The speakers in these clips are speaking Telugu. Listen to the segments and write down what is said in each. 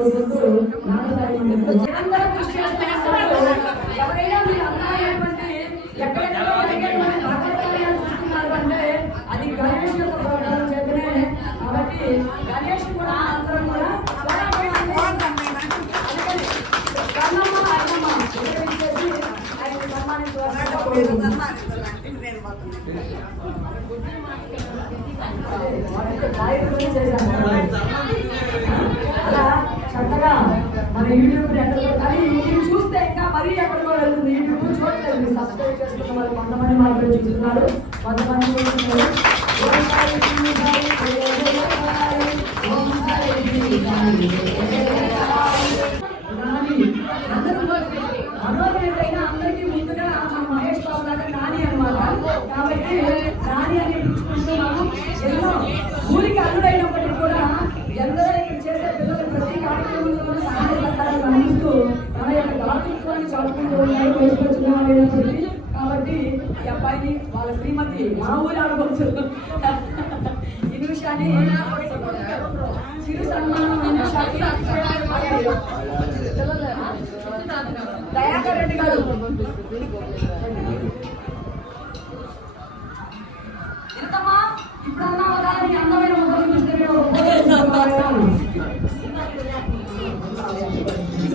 కోరుకుంటూ నిరంతరం కృషి చేస్తున్నారు ఎవరైనా మీరు ఎక్కడెక్కడో జరిగేటువంటి భాగవతాలు చూస్తున్నారు అంటే అది గణేష్ యొక్క ప్రభావం చేతనే. కాబట్టి గణేష్ కూడా అందరం కూడా ఆయన సన్మానించవలసిందిగా కోరుకుంటున్నాను. అలా చక్కగా మన యూట్యూబ్ ఎక్కడికో కానీ చూస్తే ఇంకా మరీ ఎక్కడికో వెళ్తుంది యూట్యూబ్ చూడలేదు మీరు సబ్స్క్రైబ్ చేసుకున్న వాళ్ళు కొంతమంది మాత్రమే చూస్తున్నారు. కొంతమంది చూస్తున్నారు. కాబట్టి ఈ అబ్బాయిని వాళ్ళ శ్రీమతి మా ఊరి ఆడవచ్చు ఈ చిరు సన్మానం దయాకర్ రెడ్డి గారు. ఎంతమ్మా అందమైన చూస్తే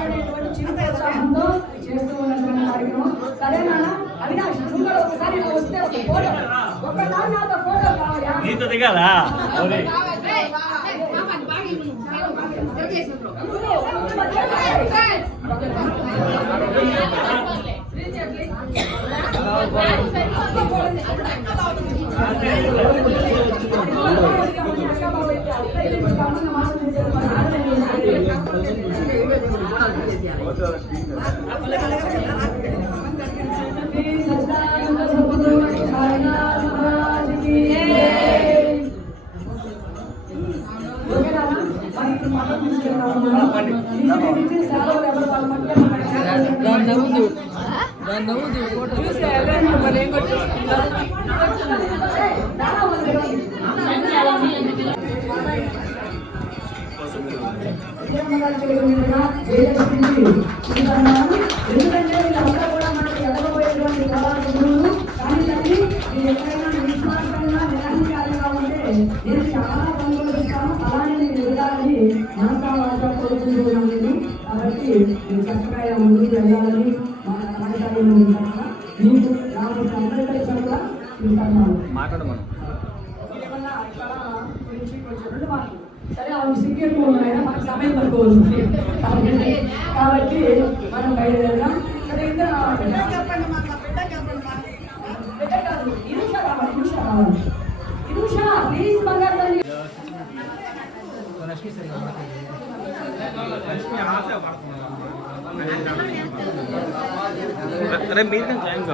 చేసుకుంటూ రావాలనేటువంటి చిన్న ప్రోత్సాహంతో చేస్తూ ఉన్నటువంటి కార్యక్రమం సరే నాన్న అవినాష్ నువ్వు కూడా ఒకసారి ఇలా వస్తే ఒక ఫోటో ఒక్కసారి నాతో ఫోటో కావాలా నీతో దిగాలా చూసి ఎలా మరి ఏం కొట్టు ఎందుకంటే వీళ్ళంతా కూడా మనకి ఎదగబోయేటువంటి కళాకారులు కానీ తల్లి మీరు ఎక్కడైనా నిస్వార్థంగా నిరాశకారంగా ఉంటే నేను చాలా సంతోషిస్తాను అలానే మీరు ఎదగాలని మనసా వాచ కోరుకుంటున్నాను నేను కాబట్టి మీరు చక్కగా ముందుకు వెళ్ళాలని మన చక్కగా మీకు రాబోయే అందరికీ సన్మానం మాట్లాడమను కేవలం కళ గురించి కొంచెం రెండు మాటలు. సరే ఆమె సిగ్గెక్కువ ఉన్నాయన మనకు సమయం ఉంది కాబట్టి కాబట్టి మనం బయలుదేరదాం. సరే ఇంకా ప్లీజ్ బంగారు. అరే మీరు కానీ జాయిన్గా